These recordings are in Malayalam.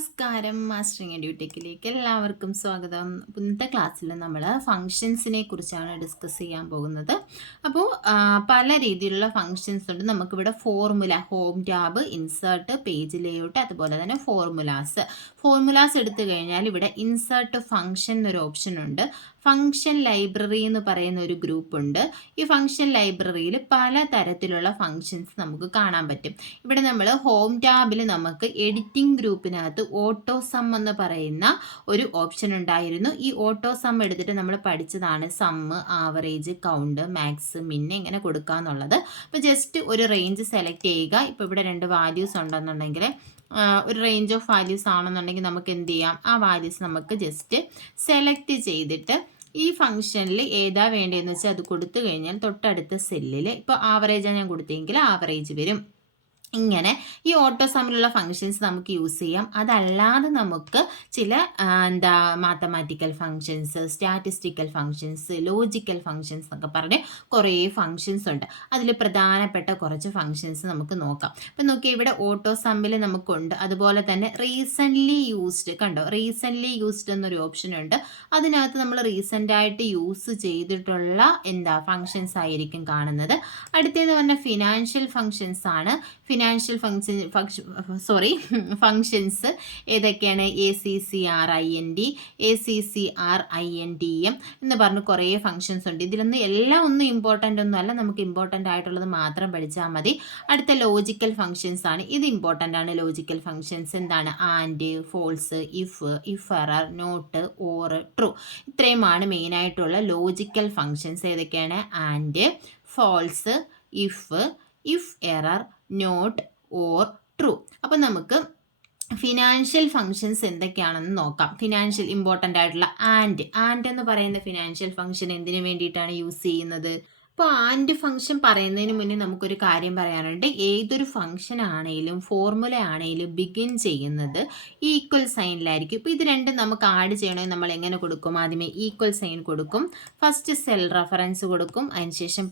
നമസ്കാരം. മാസ്റ്ററിങ് എഡ്യൂടെക്കിലേക്ക് എല്ലാവർക്കും സ്വാഗതം. ഇന്നത്തെ ക്ലാസ്സിൽ നമ്മൾ ഫങ്ഷൻസിനെ കുറിച്ചാണ് ഡിസ്കസ് ചെയ്യാൻ പോകുന്നത്. അപ്പോൾ പല രീതിയിലുള്ള ഫങ്ഷൻസ് ഉണ്ട്. നമുക്കിവിടെ formula, home tab, insert, page layout, അതുപോലെ തന്നെ ഫോർമുലാസ് എടുത്തു കഴിഞ്ഞാൽ ഇവിടെ ഇൻസേർട്ട് ഫങ്ഷൻ എന്നൊരു ഓപ്ഷൻ ഉണ്ട്. ഫങ്ഷൻ ലൈബ്രറി എന്ന് പറയുന്ന ഒരു ഗ്രൂപ്പ് ഉണ്ട്. ഈ ഫങ്ഷൻ ലൈബ്രറിയിൽ പല തരത്തിലുള്ള ഫങ്ഷൻസ് നമുക്ക് കാണാൻ പറ്റും. ഇവിടെ നമ്മൾ ഹോം ടാബിൽ നമുക്ക് എഡിറ്റിംഗ് ഗ്രൂപ്പിനകത്ത് ഓട്ടോ സം എന്ന് പറയുന്ന ഒരു ഓപ്ഷൻ ഉണ്ടായിരുന്നു. ഈ ഓട്ടോ സം എടുത്തിട്ട് നമ്മൾ പഠിച്ചതാണ് സമ്മ്, ആവറേജ്, കൗണ്ട്, മാക്സ്, മിൻ എങ്ങനെ കൊടുക്കാന്നുള്ളത്. അപ്പോൾ ജസ്റ്റ് ഒരു റേഞ്ച് സെലക്ട് ചെയ്യുക. ഇപ്പോൾ ഇവിടെ 2 വാല്യൂസ് ഉണ്ടെന്നുണ്ടെങ്കിൽ ഒരു റേഞ്ച് ഓഫ് വാല്യൂസ് ആണെന്നുണ്ടെങ്കിൽ നമുക്ക് എന്ത് ചെയ്യാം, ആ വാല്യൂസ് നമുക്ക് ജസ്റ്റ് സെലക്ട് ചെയ്തിട്ട് ഈ ഫംഗ്ഷനിൽ ഏതാ വേണ്ടതെന്ന് വെച്ചാൽ അത് കൊടുത്തു കഴിഞ്ഞാൽ തൊട്ടടുത്ത സെല്ലിൽ ഇപ്പോൾ ആവറേജാണ് ഞാൻ കൊടുത്തെങ്കിൽ ആവറേജ് വരും. ഇങ്ങനെ ഈ ഓട്ടോ സമ്മിലുള്ള ഫങ്ഷൻസ് നമുക്ക് യൂസ് ചെയ്യാം. അതല്ലാതെ നമുക്ക് ചില mathematical functions, statistical functions, logical functions എന്നൊക്കെ പറഞ്ഞ് കുറേ ഫങ്ഷൻസ് ഉണ്ട്. അതിൽ പ്രധാനപ്പെട്ട കുറച്ച് ഫങ്ഷൻസ് നമുക്ക് നോക്കാം. അപ്പം നോക്കിയാൽ ഇവിടെ ഓട്ടോ സമ്മിൽ നമുക്കുണ്ട്. അതുപോലെ തന്നെ റീസെൻ്റ്ലി യൂസ്ഡ്, കണ്ടോ, റീസെൻ്റ്ലി യൂസ്ഡ് എന്നൊരു ഓപ്ഷൻ ഉണ്ട്. അതിനകത്ത് നമ്മൾ റീസെൻ്റ് ആയിട്ട് യൂസ് ചെയ്തിട്ടുള്ള ഫങ്ഷൻസ് ആയിരിക്കും കാണുന്നത്. അടുത്തതെന്ന് പറഞ്ഞാൽ ഫിനാൻഷ്യൽ ഫങ്ഷൻസ് ആണ്. ഫിനാൻഷ്യൽ ഫങ്ഷൻസ് ഏതൊക്കെയാണ്? ACCRIND, ACCRINTM എന്ന് പറഞ്ഞ് കുറേ ഫങ്ഷൻസ് ഉണ്ട്. ഇതിലൊന്നും എല്ലാം ഒന്നും ഇമ്പോർട്ടൻ്റ് ഒന്നും അല്ല, നമുക്ക് ഇമ്പോർട്ടൻ്റ് ആയിട്ടുള്ളത് മാത്രം പഠിച്ചാൽ മതി. അടുത്ത ലോജിക്കൽ ഫങ്ഷൻസ് ആണ്. ഇത് ഇമ്പോർട്ടൻ്റ് ആണ്. ലോജിക്കൽ ഫങ്ഷൻസ് എന്താണ്? And, false, if error, not, or, true. ഇത്രയുമാണ് മെയിനായിട്ടുള്ള ലോജിക്കൽ ഫങ്ഷൻസ്. ഏതൊക്കെയാണ്? And, false, if error, not, or, true. അപ്പം നമുക്ക് ഫിനാൻഷ്യൽ ഫങ്ഷൻസ് എന്തൊക്കെയാണെന്ന് നോക്കാം. ഫിനാൻഷ്യൽ ഇമ്പോർട്ടൻ്റ് ആയിട്ടുള്ള ആൻഡ് എന്ന് പറയുന്ന ഫിനാൻഷ്യൽ ഫങ്ഷൻ എന്തിനു വേണ്ടിയിട്ടാണ് യൂസ് ചെയ്യുന്നത്? ഇപ്പോൾ ആൻഡ് ഫംഗ്ഷൻ പറയുന്നതിന് മുന്നേ നമുക്കൊരു കാര്യം പറയാനുണ്ട്. ഏതൊരു ഫംഗ്ഷൻ ആണെങ്കിലും ഫോർമുല ആണെങ്കിലും ബിഗിൻ ചെയ്യുന്നത് ഈക്വൽ സൈനിലായിരിക്കും. ഇപ്പോൾ ഇത് രണ്ടും നമുക്ക് ആഡ് ചെയ്യണമെങ്കിൽ നമ്മൾ എങ്ങനെ കൊടുക്കും? ആദ്യമേ ഈക്വൽ സൈൻ കൊടുക്കും, ഫസ്റ്റ് സെൽ റെഫറൻസ് കൊടുക്കും, അതിനുശേഷം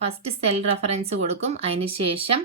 ഫസ്റ്റ് സെൽ റെഫറൻസ് കൊടുക്കും, അതിനുശേഷം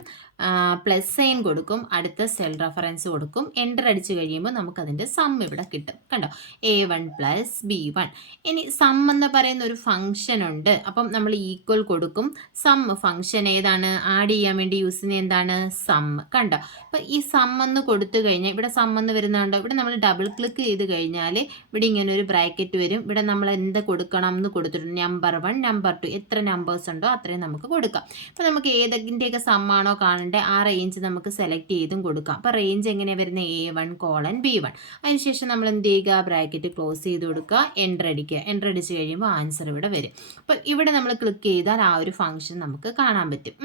പ്ലസ് സൈൻ കൊടുക്കും, അടുത്ത സെൽ റെഫറൻസ് കൊടുക്കും. എൻ്റർ അടിച്ച് കഴിയുമ്പോൾ നമുക്കതിൻ്റെ സം ഇവിടെ കിട്ടും. കണ്ടോ, A1 + B1. ഇനി സം എന്ന് പറയുന്ന ഒരു ഫംഗ്ഷൻ ഉണ്ട്. അപ്പം നമ്മൾ ഈക്വൽ കൊടുക്കും. സം ഫംഗ്ഷൻ ഏതാണ്? ആഡ് ചെയ്യാൻ വേണ്ടി യൂസ് ചെയ്യുന്നത് എന്താണ്? സം. കണ്ടോ, അപ്പം ഈ സം എന്ന് കൊടുത്തു കഴിഞ്ഞാൽ ഇവിടെ സം എന്ന് വരുന്നുണ്ടോ? ഇവിടെ നമ്മൾ ഡബിൾ ക്ലിക്ക് ചെയ്ത് കഴിഞ്ഞാൽ ഇവിടെ ഇങ്ങനെ ഒരു ബ്രാക്കറ്റ് വരും. ഇവിടെ നമ്മൾ എന്ത് കൊടുക്കണം എന്ന് കൊടുത്തിട്ടുണ്ട്. നമ്പർ 1, നമ്പർ 2, എത്ര നമ്പേഴ്സ് ഉണ്ടോ അത്രയും നമുക്ക് കൊടുക്കാം. അപ്പോൾ നമുക്ക് ഏതിൻ്റെയൊക്കെ സം ആണോ കാണേണ്ടത് ആ റേഞ്ച് നമുക്ക് സെലക്ട് ചെയ്തും കൊടുക്കാം. അപ്പോൾ റേഞ്ച് എങ്ങനെയാണ് വരുന്നത്? A1: B1. അതിനുശേഷം നമ്മൾ എന്ത് ചെയ്യുക? ബ്രാക്കറ്റ് ക്ലോസ് ചെയ്ത് കൊടുക്കുക, എൻ്റർ അടിക്കുക. എൻ്റർ അടിച്ച് കഴിയുമ്പോൾ ആൻസർ ഇവിടെ വരും. അപ്പോൾ ഇവിടെ നമ്മൾ ക്ലിക്ക് ചെയ്താൽ ആ ഒരു ഫംഗ്ഷൻ നമുക്ക് കാണാൻ പറ്റും.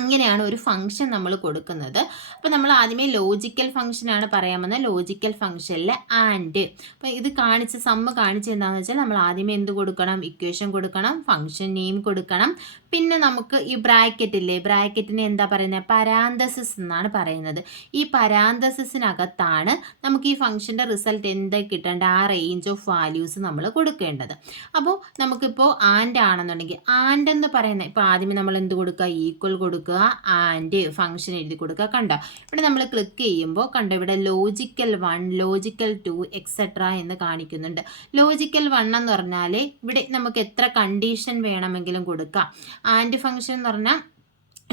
ഇങ്ങനെയാണ് ഒരു ഫംഗ്ഷൻ നമ്മൾ കൊടുക്കുന്നത്. അപ്പോൾ നമ്മൾ ആദ്യമേ ലോജിക്കൽ ഫംഗ്ഷനാണ് പറയാമെന്ന്. ലോജിക്കൽ ഫംഗ്ഷനിൽ ആൻഡ്, അപ്പോൾ ഇത് സമ്മ് കാണിച്ച് എന്താണെന്ന് വെച്ചാൽ നമ്മൾ ആദ്യമേ എന്ത് കൊടുക്കണം? ഇക്വേഷൻ കൊടുക്കണം, ഫംഗ്ഷൻ നെയിം കൊടുക്കണം. പിന്നെ നമുക്ക് ഈ ബ്രാക്കറ്റില്ലേ, ബ്രാക്കറ്റിനെ എന്താ പറയുന്നത്? പരാന്തസിസ് എന്നാണ് പറയുന്നത്. ഈ പരാന്തസിസിനകത്താണ് നമുക്ക് ഈ ഫംഗ്ഷൻ്റെ റിസൾട്ട് എന്താ കിട്ടേണ്ടത്? ആ റേഞ്ച് ഓഫ് വാല്യൂസ് നമ്മൾ കൊടുക്കേണ്ടത്. അപ്പോൾ നമുക്കിപ്പോൾ ആൻഡ് ആണെന്നുണ്ടെങ്കിൽ ആൻഡ് എന്ന് പറയുന്നത്, ഇപ്പോൾ ആദ്യമേ നമ്മൾ എന്ത് കൊടുക്കുക? ഈക്വൽ കൊടുക്കുക, ആൻഡ് ഫംഗ്ഷൻ എഴുതി കൊടുക്കുക. കണ്ടോ, ഇവിടെ നമ്മൾ ക്ലിക്ക് ചെയ്യുമ്പോൾ കണ്ടോ, ഇവിടെ ലോജിക്കൽ 1, ലോജിക്കൽ 2 എക്സെട്ര എന്ന് കാണിക്കുന്നുണ്ട്. ലോജിക്കൽ 1 എന്ന് പറഞ്ഞാൽ ഇവിടെ നമുക്ക് എത്ര കണ്ടീഷൻ വേണമെങ്കിലും കൊടുക്കാം. ആൻഡ് ഫംഗ്ഷൻ എന്ന് പറഞ്ഞാൽ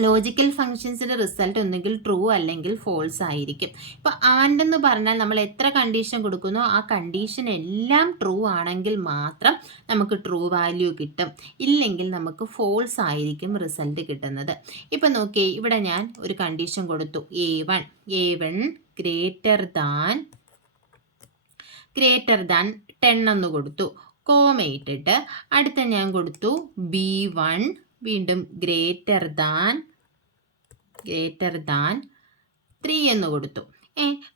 ലോജിക്കൽ ഫംഗ്ഷൻസിൻ്റെ റിസൾട്ട് ഒന്നുകിൽ ട്രൂ അല്ലെങ്കിൽ ഫോൾസ് ആയിരിക്കും. ഇപ്പോൾ ആൻഡ് എന്ന് പറഞ്ഞാൽ നമ്മൾ എത്ര കണ്ടീഷൻ കൊടുക്കുന്നോ ആ കണ്ടീഷൻ എല്ലാം ട്രൂ ആണെങ്കിൽ മാത്രം നമുക്ക് ട്രൂ വാല്യൂ കിട്ടും, ഇല്ലെങ്കിൽ നമുക്ക് ഫോൾസ് ആയിരിക്കും റിസൾട്ട് കിട്ടുന്നത്. ഇപ്പം നോക്കിയേ, ഇവിടെ ഞാൻ ഒരു കണ്ടീഷൻ കൊടുത്തു, A1 ഗ്രേറ്റർ ദാൻ 10 എന്ന് കൊടുത്തു, കോമ ഇട്ടിട്ട് അടുത്ത ഞാൻ കൊടുത്തു B1 വീണ്ടും ഗ്രേറ്റർ ദാൻ 3 എന്ന് കൊടുത്തു.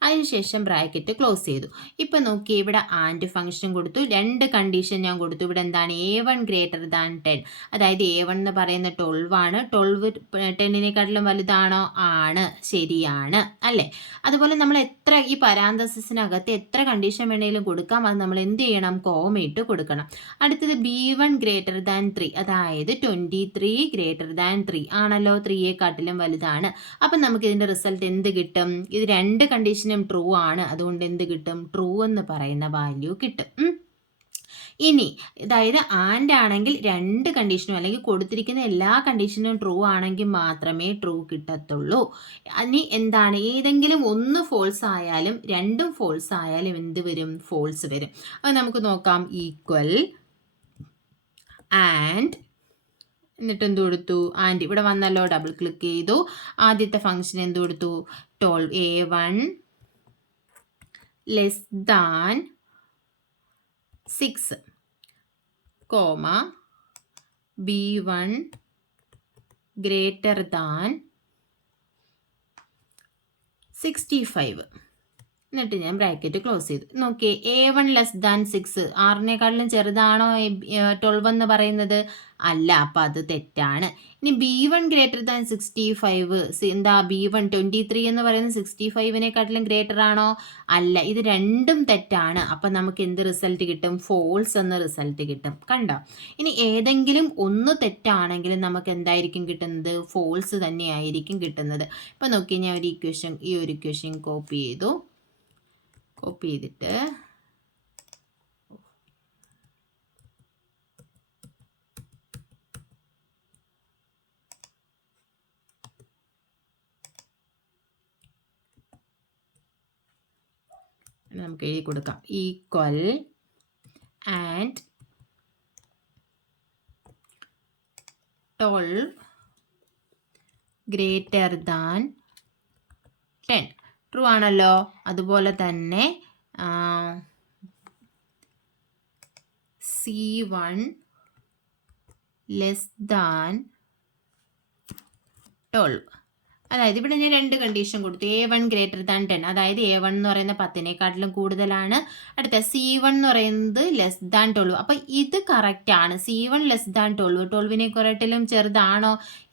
അതിനുശേഷം ബ്രാക്കറ്റ് ക്ലോസ് ചെയ്തു. ഇപ്പം നോക്കി ഇവിടെ ആൻഡ് ഫംഗ്ഷൻ കൊടുത്തു, 2 കണ്ടീഷൻ ഞാൻ കൊടുത്തു. ഇവിടെ എന്താണ് A1 ഗ്രേറ്റർ ദാൻ 10, അതായത് A1 എന്ന് പറയുന്ന 12 ആണ്. 12 10-നെക്കാട്ടിലും വലുതാണോ? ആണ്, ശരിയാണ് അല്ലേ? അതുപോലെ നമ്മൾ എത്ര ഈ പരാന്തസിസിനകത്ത് എത്ര കണ്ടീഷൻ വേണമെങ്കിലും കൊടുക്കാം. അത് നമ്മൾ എന്ത് ചെയ്യണം? കോമയിട്ട് കൊടുക്കണം. അടുത്തത് B1 ഗ്രേറ്റർ ദാൻ 3, അതായത് 23 ഗ്രേറ്റർ ദാൻ 3 ആണല്ലോ, 3യെക്കാട്ടിലും വലുതാണ്. അപ്പം നമുക്ക് ഇതിൻ്റെ റിസൾട്ട് എന്ത് കിട്ടും? ഇത് 2 കണ്ടീഷനും ട്രൂ ആണ്, അതുകൊണ്ട് എന്ത് കിട്ടും? ട്രൂ എന്ന് പറയുന്ന വാല്യൂ കിട്ടും. ഇനി അതായത് ആൻഡ് ആണെങ്കിൽ 2 കണ്ടീഷനും അല്ലെങ്കിൽ കൊടുത്തിരിക്കുന്ന എല്ലാ കണ്ടീഷനും ട്രൂ ആണെങ്കിൽ മാത്രമേ ട്രൂ കിട്ടത്തുള്ളൂ. ഇനി എന്താണ്, ഏതെങ്കിലും ഒന്ന് ഫോൾസ് ആയാലും 2ഉം ഫോൾസ് ആയാലും എന്ത് വരും? ഫോൾസ് വരും. അത് നമുക്ക് നോക്കാം. ഈക്വൽ ആൻഡ് എന്നിട്ട് എന്ത് കൊടുത്തു? ആൻഡ് ഇവിടെ വന്നല്ലോ, ഡബിൾ ക്ലിക്ക് ചെയ്തു. ആദ്യത്തെ ഫംഗ്ഷൻ എന്ത് കൊടുത്തു? 12 A1 less than 6 comma B1 greater than 65. എന്നിട്ട് ഞാൻ ബ്രാക്കറ്റ് ക്ലോസ് ചെയ്തു. നോക്കിയേ, A1 ലെസ് ദാൻ 6 6-നെക്കാട്ടിലും ചെറുതാണോ 12 എന്ന് പറയുന്നത്? അല്ല, അപ്പം അത് തെറ്റാണ്. ഇനി B1 ഗ്രേറ്റർ ദാൻ 65, എന്താ B1 23 എന്ന് പറയുന്നത് 65-നെക്കാട്ടിലും ഗ്രേറ്റർ ആണോ? അല്ല, ഇത് രണ്ടും തെറ്റാണ്. അപ്പം നമുക്ക് എന്ത് റിസൾട്ട് കിട്ടും? ഫോൾസ് എന്ന റിസൾട്ട് കിട്ടും. കണ്ടോ? ഇനി ഏതെങ്കിലും ഒന്ന് തെറ്റാണെങ്കിൽ നമുക്ക് എന്തായിരിക്കും കിട്ടുന്നത്? ഫോൾസ് തന്നെയായിരിക്കും കിട്ടുന്നത്. ഇപ്പം നോക്കി, ഞാൻ ഈ ഒരു ഇക്വേഷൻ കോപ്പി ചെയ്തു. കോപ്പി ചെയ്തിട്ട് നമുക്ക് എഴുതി കൊടുക്കാം. Equal and 12 greater than 10 true ആണല്ലോ. അതുപോലെ തന്നെ C1 ലെസ് ദാൻ 12, അതായത് ഇവിടെ ഞാൻ 2 കണ്ടീഷൻ കൊടുത്തു. A1 ഗ്രേറ്റർ ദാൻ 10, അതായത് A1 എന്ന് പറയുന്ന 10-നെക്കാട്ടിലും കൂടുതലാണ്. അടുത്ത C1 എന്ന് പറയുന്നത് ലെസ് ദാൻ 12. അപ്പം ഇത് കറക്റ്റ് ആണ്. C1 ലെസ് ദാൻ 12, 12-നെക്കാട്ടിലും ചെറുതാണോ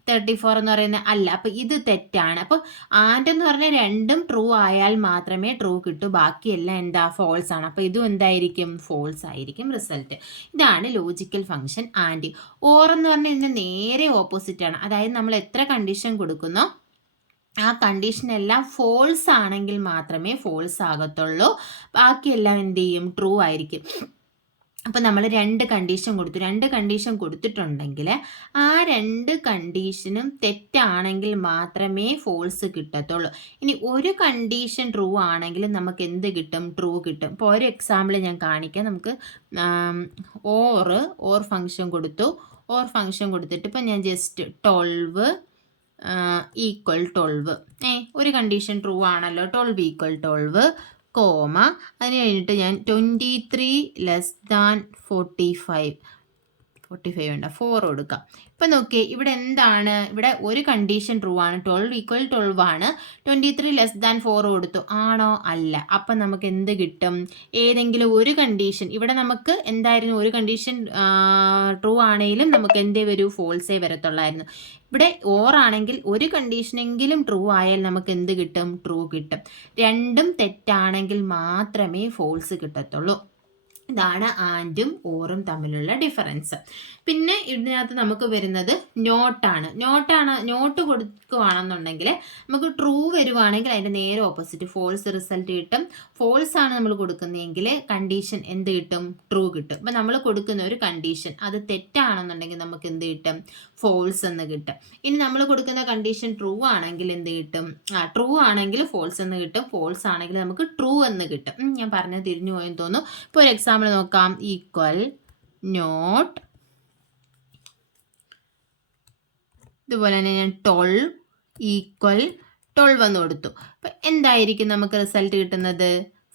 34 എന്ന് പറയുന്നത്? അല്ല, അപ്പം ഇത് തെറ്റാണ്. അപ്പോൾ ആൻഡ് എന്ന് പറഞ്ഞാൽ 2ഉം ട്രൂ ആയാൽ മാത്രമേ ട്രൂ കിട്ടൂ, ബാക്കിയെല്ലാം എന്താ? ഫോൾസ് ആണ്. അപ്പോൾ ഇതും എന്തായിരിക്കും? ഫോൾസ് ആയിരിക്കും റിസൾട്ട്. ഇതാണ് ലോജിക്കൽ ഫംഗ്ഷൻ ആൻഡ്. ഓർ എന്ന് പറഞ്ഞാൽ ഇതിന് നേരെ ഓപ്പോസിറ്റ് ആണ്. അതായത് നമ്മൾ എത്ര കണ്ടീഷൻ കൊടുക്കുന്നോ ആ കണ്ടീഷൻ എല്ലാം ഫോൾസ് ആണെങ്കിൽ മാത്രമേ ഫോൾസ് ആകത്തുള്ളൂ, ബാക്കിയെല്ലാം എന്ത് ചെയ്യും? ട്രൂ ആയിരിക്കും. അപ്പം നമ്മൾ 2 കണ്ടീഷൻ കൊടുത്തു. 2 കണ്ടീഷൻ കൊടുത്തിട്ടുണ്ടെങ്കിൽ ആ 2 കണ്ടീഷനും തെറ്റാണെങ്കിൽ മാത്രമേ ഫോൾസ് കിട്ടത്തുള്ളൂ. ഇനി ഒരു കണ്ടീഷൻ ട്രൂ ആണെങ്കിൽ നമുക്ക് എന്ത് കിട്ടും? ട്രൂ കിട്ടും. ഇപ്പോൾ ഒരു എക്സാമ്പിൾ ഞാൻ കാണിക്കാം. നമുക്ക് ഓർ ഫംഗ്ഷൻ കൊടുത്തു. ഓർ ഫംഗ്ഷൻ കൊടുത്തിട്ട് ഇപ്പം ഞാൻ ജസ്റ്റ് 12 ഈക്വൽ 12, ഒരു കണ്ടീഷൻ ട്രൂ ആണല്ലോ, 12 ഈക്വൽ 12 കോമ അതിന് കഴിഞ്ഞിട്ട് ഞാൻ 23 ലെസ് ദാൻ 45 വേണ്ട 4 കൊടുക്കാം. ഇപ്പം നോക്കിയേ, ഇവിടെ എന്താണ്? ഇവിടെ ഒരു കണ്ടീഷൻ ട്രൂ ആണ്, 12 ഈക്വൽ 12 ആണ്. 23 ലെസ് ദാൻ 4 കൊടുത്തു, ആണോ? അല്ല. അപ്പം നമുക്ക് എന്ത് കിട്ടും? ഏതെങ്കിലും ഒരു കണ്ടീഷൻ, ഇവിടെ നമുക്ക് എന്തായിരുന്നു? ഒരു കണ്ടീഷൻ ട്രൂ ആണെങ്കിലും നമുക്ക് എന്തേ വരൂ? ഫോൾസേ വരത്തുള്ളായിരുന്നു. ഇവിടെ ഓർ ആണെങ്കിൽ ഒരു കണ്ടീഷനെങ്കിലും ട്രൂ ആയാൽ നമുക്ക് എന്ത് കിട്ടും? ട്രൂ കിട്ടും. 2ഉം തെറ്റാണെങ്കിൽ മാത്രമേ ഫോൾസ് കിട്ടത്തുള്ളൂ. ഇതാണ് ആൻഡും ഓറും തമ്മിലുള്ള ഡിഫറൻസ്. പിന്നെ ഇതിനകത്ത് നമുക്ക് വരുന്നത് നോട്ടാണ്. നോട്ട് കൊടുക്കുകയാണെന്നുണ്ടെങ്കിൽ നമുക്ക് ട്രൂ വരുവാണെങ്കിൽ അതിൻ്റെ നേരെ ഓപ്പോസിറ്റ് ഫോൾസ് റിസൾട്ട് കിട്ടും. ഫോൾസ് ആണ് നമ്മൾ കൊടുക്കുന്നതെങ്കിൽ കണ്ടീഷൻ എന്ത് കിട്ടും? ട്രൂ കിട്ടും. അപ്പം നമ്മൾ കൊടുക്കുന്ന ഒരു കണ്ടീഷൻ അത് തെറ്റാണെന്നുണ്ടെങ്കിൽ നമുക്ക് എന്ത് കിട്ടും? ഫോൾസ് എന്ന് കിട്ടും. ഇനി നമ്മൾ കൊടുക്കുന്ന കണ്ടീഷൻ ട്രൂ ആണെങ്കിൽ എന്ത് കിട്ടും? ട്രൂ ആണെങ്കിൽ ഫോൾസ് എന്ന് കിട്ടും, ഫോൾസ് ആണെങ്കിൽ നമുക്ക് ട്രൂ എന്ന് കിട്ടും. ഞാൻ പറഞ്ഞത് തിരിഞ്ഞു പോയെന്ന് തോന്നുന്നു. ഇപ്പോൾ ഒരു എക്സാമ്പിൾ നോക്കാം. ഈക്വൽ നോട്ട്, ഇതുപോലെ തന്നെ ഞാൻ 12 ഈക്വൽ 12 എന്ന് കൊടുത്തു. അപ്പം എന്തായിരിക്കും നമുക്ക് റിസൾട്ട് കിട്ടുന്നത്?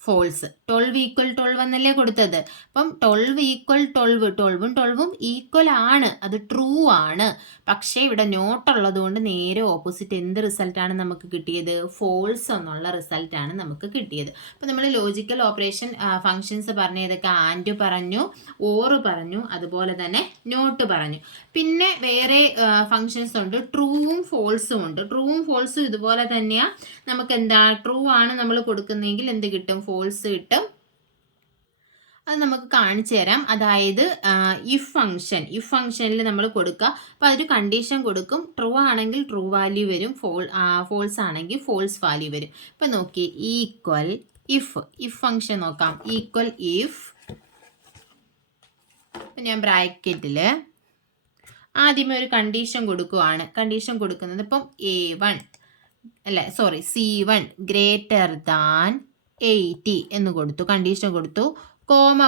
ഫോൾസ്. 12 ഈക്വൽ 12 എന്നല്ലേ കൊടുത്തത്. അപ്പം 12 ഈക്വൽ 12, 12ഉം 12ഉം ഈക്വൽ ആണ്, അത് ട്രൂ ആണ്. പക്ഷേ ഇവിടെ നോട്ടുള്ളത് കൊണ്ട് നേരെ ഓപ്പോസിറ്റ് എന്ത് റിസൾട്ടാണ് നമുക്ക് കിട്ടിയത്? ഫോൾസ് എന്നുള്ള റിസൾട്ടാണ് നമുക്ക് കിട്ടിയത്. അപ്പം നമ്മൾ ലോജിക്കൽ ഓപ്പറേഷൻ ഫങ്ഷൻസ് പറഞ്ഞതൊക്കെ ആൻഡ് പറഞ്ഞു, ഓറ് പറഞ്ഞു, അതുപോലെ തന്നെ നോട്ട് പറഞ്ഞു. പിന്നെ വേറെ ഫങ്ഷൻസ് ഉണ്ട്, ട്രൂവും ഫോൾസും ഉണ്ട്. ട്രൂവും ഫോൾസും ഇതുപോലെ തന്നെയാണ്. നമുക്ക് എന്താ, ട്രൂ ആണ് നമ്മൾ കൊടുക്കുന്നതെങ്കിൽ എന്ത് കിട്ടും? ഫോൾസ് കിട്ടും. അത് നമുക്ക് കാണിച്ചു തരാം. അതായത് ഇഫ് ഫംഗ്ഷനിൽ നമ്മൾ കൊടുക്കുക. അപ്പോൾ അതൊരു കണ്ടീഷൻ കൊടുക്കും. ട്രൂ ആണെങ്കിൽ ട്രൂ വാല്യൂ വരും, ഫോൾസ് ആണെങ്കിൽ ഫോൾസ് വാല്യൂ വരും. ഇപ്പം നോക്കി, ഈക്വൽ ഇഫ് ഫംഗ്ഷൻ നോക്കാം. ഈക്വൽ ഇഫ്, ഞാൻ ബ്രാക്കറ്റിൽ ആദ്യമേ ഒരു കണ്ടീഷൻ കൊടുക്കുവാണ്. കണ്ടീഷൻ കൊടുക്കുന്നത് ഇപ്പം C1 ഗ്രേറ്റർ ദാൻ 80 എന്ന് കൊടുത്തു, കണ്ടീഷൻ കൊടുത്തു. കോമ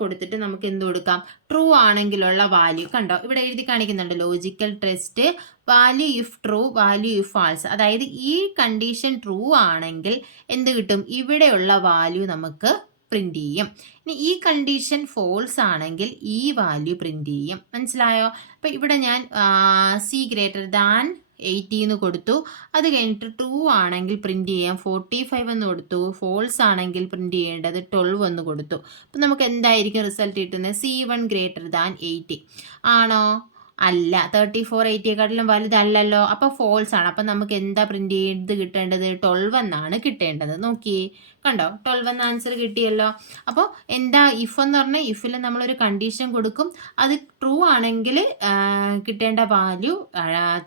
കൊടുത്തിട്ട് നമുക്ക് എന്ത് കൊടുക്കാം? ട്രൂ ആണെങ്കിലുള്ള വാല്യൂ കണ്ടോ, ഇവിടെ എഴുതി കാണിക്കുന്നുണ്ട്. Logical test value if true, value if false. അതായത് ഈ കണ്ടീഷൻ ട്രൂ ആണെങ്കിൽ എന്ത് കിട്ടും? ഇവിടെയുള്ള വാല്യൂ നമുക്ക് പ്രിന്റ് ചെയ്യും. ഇനി ഈ കണ്ടീഷൻ ഫോൾസ് ആണെങ്കിൽ ഈ വാല്യൂ പ്രിന്റ് ചെയ്യും. മനസ്സിലായോ? അപ്പം ഇവിടെ ഞാൻ C ഗ്രേറ്റർ ദാൻ 80 എന്ന് കൊടുത്തു. അത് കഴിഞ്ഞിട്ട് ട്രൂ ആണെങ്കിൽ പ്രിന്റ് ചെയ്യാം 45 എന്ന് കൊടുത്തു. ഫോൾസ് ആണെങ്കിൽ പ്രിന്റ് ചെയ്യേണ്ടത് 12 എന്ന് കൊടുത്തു. അപ്പം നമുക്ക് എന്തായിരിക്കും റിസൾട്ട് കിട്ടുന്നത്? C1 ഗ്രേറ്റർ ദാൻ 80 ആണോ? അല്ല. 34 80യെക്കാട്ടിലും വലുതല്ലല്ലോ. അപ്പോൾ ഫോൾസ് ആണ്. അപ്പം നമുക്ക് എന്താ പ്രിന്റ് ചെയ്ത് കിട്ടേണ്ടത്? 12 എന്നാണ് കിട്ടേണ്ടത്. നോക്കി കണ്ടോ, 12 എന്ന ആൻസർ കിട്ടിയല്ലോ. അപ്പോൾ എന്താ ഇഫ് എന്ന് പറഞ്ഞാൽ, ഇഫിൽ നമ്മളൊരു കണ്ടീഷൻ കൊടുക്കും. അത് ട്രൂ ആണെങ്കിൽ കിട്ടേണ്ട വാല്യൂ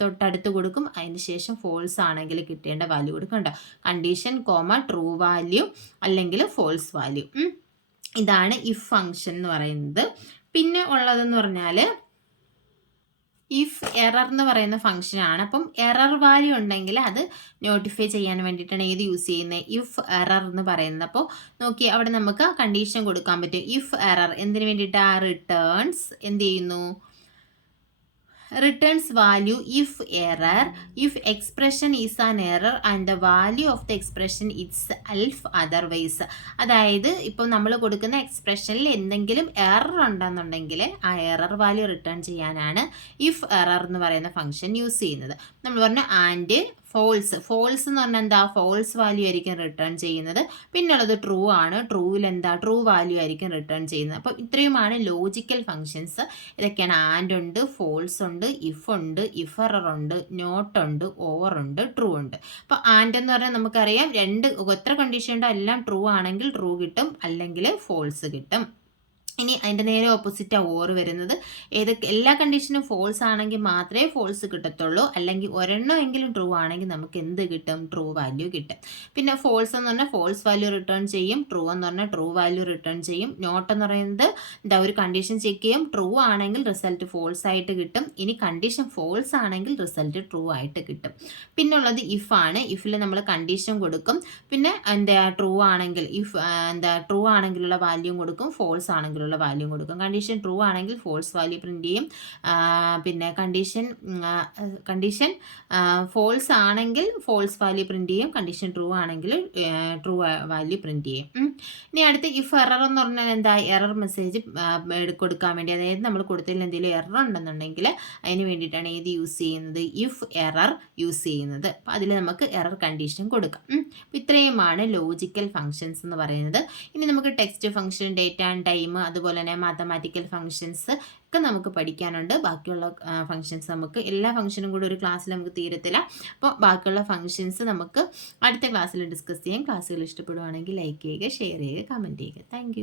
തൊട്ടടുത്ത് കൊടുക്കും. അതിന് ശേഷം ഫോൾസ് ആണെങ്കിൽ കിട്ടേണ്ട വാല്യൂ കൊടുക്കും. കണ്ടോ, കണ്ടീഷൻ കോമ ട്രൂ വാല്യൂ അല്ലെങ്കിൽ ഫോൾസ് വാല്യൂ. ഇതാണ് ഇഫ് ഫംഗ്ഷൻ എന്ന് പറയുന്നത്. പിന്നെ ഉള്ളതെന്ന് പറഞ്ഞാൽ ഇഫ് എറർ എന്ന് പറയുന്ന ഫംഗ്ഷൻ ആണ്. അപ്പം എറർ വാല്യൂ ഉണ്ടെങ്കിൽ അത് നോട്ടിഫൈ ചെയ്യാൻ വേണ്ടിയിട്ടാണ് ഏത് യൂസ് ചെയ്യുന്നത്? ഇഫ് എറർ എന്ന് പറയുന്നത്. അപ്പോൾ നോക്കി, അവിടെ നമുക്ക് കണ്ടീഷൻ കൊടുക്കാൻ പറ്റും. ഇഫ് എറർ എന്തിനു വേണ്ടിയിട്ടാണ്? റിട്ടേൺസ് എന്ത് ചെയ്യുന്നു? returns value if error, if expression is an error and the value of the expression itself otherwise. അതായത് ഇപ്പോൾ നമ്മൾ കൊടുക്കുന്ന എക്സ്പ്രഷനിൽ എന്തെങ്കിലും എറർ ഉണ്ടെന്നുണ്ടെങ്കിൽ ആ എറർ വാല്യൂ റിട്ടേൺ ചെയ്യാനാണ് ഇഫ് എറർ എന്ന് പറയുന്ന ഫംഗ്ഷൻ യൂസ് ചെയ്യുന്നത്. നമ്മൾ പറഞ്ഞു ആൻഡ് ഫോൾസ് എന്ന് പറഞ്ഞാൽ എന്താ? ഫോൾസ് വാല്യൂ ആയിരിക്കും റിട്ടേൺ ചെയ്യുന്നത്. പിന്നുള്ളത് ട്രൂ ആണ്. ട്രൂവിൽ എന്താ? ട്രൂ വാല്യൂ ആയിരിക്കും റിട്ടേൺ ചെയ്യുന്നത്. അപ്പോൾ ഇത്രയുമാണ് ലോജിക്കൽ ഫങ്ഷൻസ്. ഇതൊക്കെയാണ് ആൻഡ് ഉണ്ട്, ഫോൾസ് ഉണ്ട്, ഇഫ് ഉണ്ട്, ഇഫ് എറർ ഉണ്ട്, നോട്ട് ഉണ്ട്, ഓർ ഉണ്ട്, ട്രൂ ഉണ്ട്. അപ്പോൾ ആൻഡ് എന്ന് പറഞ്ഞാൽ നമുക്കറിയാം എത്ര കണ്ടീഷൻ ഉണ്ടോ എല്ലാം ട്രൂ ആണെങ്കിൽ ട്രൂ കിട്ടും, അല്ലെങ്കിൽ ഫോൾസ് കിട്ടും. ഇനി അതിൻ്റെ നേരെ ഓപ്പോസിറ്റാണ് ഓർ വരുന്നത്. എല്ലാ കണ്ടീഷനും ഫോൾസ് ആണെങ്കിൽ മാത്രമേ ഫോൾസ് കിട്ടത്തുള്ളൂ, അല്ലെങ്കിൽ ഒരെണ്ണമെങ്കിലും ട്രൂ ആണെങ്കിൽ നമുക്ക് എന്ത് കിട്ടും? ട്രൂ വാല്യൂ കിട്ടും. പിന്നെ ഫോൾസ് എന്ന് പറഞ്ഞാൽ ഫോൾസ് വാല്യൂ റിട്ടേൺ ചെയ്യും, ട്രൂ എന്ന് പറഞ്ഞാൽ ട്രൂ വാല്യൂ റിട്ടേൺ ചെയ്യും. നോട്ട് എന്ന് പറയുന്നത് എന്താ? ഒരു കണ്ടീഷൻ ചെക്ക് ചെയ്യും, ട്രൂ ആണെങ്കിൽ റിസൾട്ട് ഫോൾസ് ആയിട്ട് കിട്ടും. ഇനി കണ്ടീഷൻ ഫോൾസ് ആണെങ്കിൽ റിസൾട്ട് ട്രൂ ആയിട്ട് കിട്ടും. പിന്നുള്ളത് ഇഫ് ആണ്. ഇഫിൽ നമ്മൾ കണ്ടീഷൻ കൊടുക്കും, പിന്നെ എന്താ? ട്രൂ ആണെങ്കിൽ ട്രൂ ആണെങ്കിലുള്ള വാല്യൂ കൊടുക്കും, ഫോൾസ് ആണെങ്കിലുള്ള വാല്യൂ കൊടുക്കും. കണ്ടീഷൻ ട്രൂ ആണെങ്കിൽ ഫോൾസ് വാല്യൂ പ്രിന്റ് ചെയ്യും. പിന്നെ കണ്ടീഷൻ ഫോൾസ് ആണെങ്കിൽ ഫോൾസ് വാല്യൂ പ്രിന്റ് ചെയ്യും. കണ്ടീഷൻ ട്രൂ ആണെങ്കിൽ ട്രൂ വാല്യൂ പ്രിന്റ് ചെയ്യും. ഇനി അടുത്ത് ഇഫ് എറർ എന്ന് പറഞ്ഞാൽ എന്താ? എറർ മെസ്സേജ് കൊടുക്കാൻ വേണ്ടി, അതായത് നമ്മൾ കൊടുത്തതിൽ എന്തെങ്കിലും എറർ ഉണ്ടെന്നുണ്ടെങ്കിൽ അതിന് വേണ്ടിയിട്ടാണ് ഏത് യൂസ് ചെയ്യുന്നത്? ഇഫ് എറർ യൂസ് ചെയ്യുന്നത്. അപ്പോൾ അതിൽ നമുക്ക് എറർ കണ്ടീഷൻ കൊടുക്കാം. അപ്പോൾ ഇത്രയുമാണ് ലോജിക്കൽ ഫങ്ഷൻസ് എന്ന് പറയുന്നത്. ഇനി നമുക്ക് text function, data and time, അതുപോലെ തന്നെ മാത്തമാറ്റിക്കൽ ഫങ്ഷൻസ് ഒക്കെ നമുക്ക് പഠിക്കാനുണ്ട്. ബാക്കിയുള്ള ഫങ്ഷൻസ് നമുക്ക് എല്ലാ ഫംഗ്ഷനും കൂടി ഒരു ക്ലാസ്സിൽ നമുക്ക് തീരത്തില്ല. അപ്പോൾ ബാക്കിയുള്ള ഫങ്ഷൻസ് നമുക്ക് അടുത്ത ക്ലാസ്സിൽ ഡിസ്കസ് ചെയ്യാം. ക്ലാസ്സുകൾ ഇഷ്ടപ്പെടുവാണെങ്കിൽ ലൈക്ക് ചെയ്യുക, ഷെയർ ചെയ്യുക, കമൻറ്റ് ചെയ്യുക. താങ്ക്